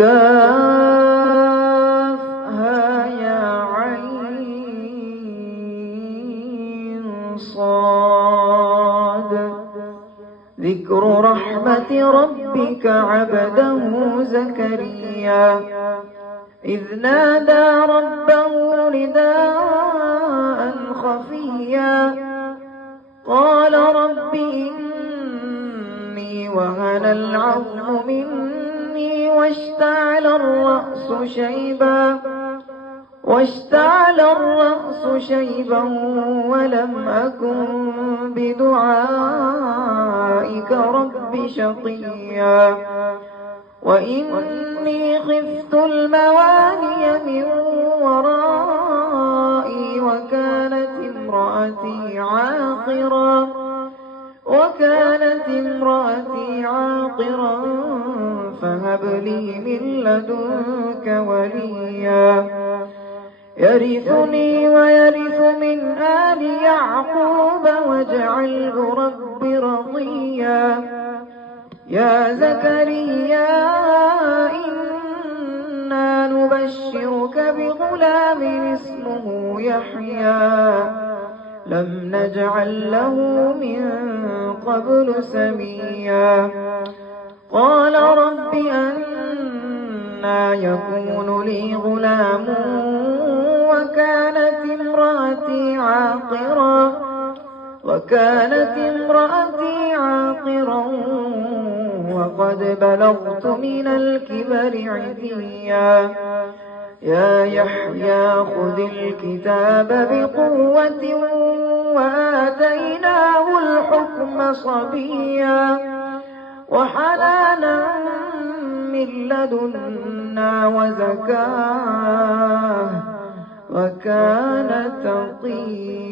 كافها يا عين صاد. ذكر رحمة ربك عبده زكريا إذ نادى ربه نداء خفيا قال رب إني وهن العظم مني واشتعل الرأس شيبا ولم أكن بدعائك رب شقيا وإني خفت الموالي من ورائي وكانت امرأتي عاقرا فهب لي من لدنك وليا يرثني ويرث من آل يعقوب واجعله رب رضيا. يا زكريا إنا نبشرك بغلام اسمه يحيى لم نجعل له من قبل سميا. قال رب أنى يكون لي غلام وكانت امرأتي عاقرا وقد بلغت من الكبر عتيا. يا يحيى خذ الكتاب بقوة وآتيناه الحكم صبيا وحنانا من لدنا وزكاة وكان تقيا.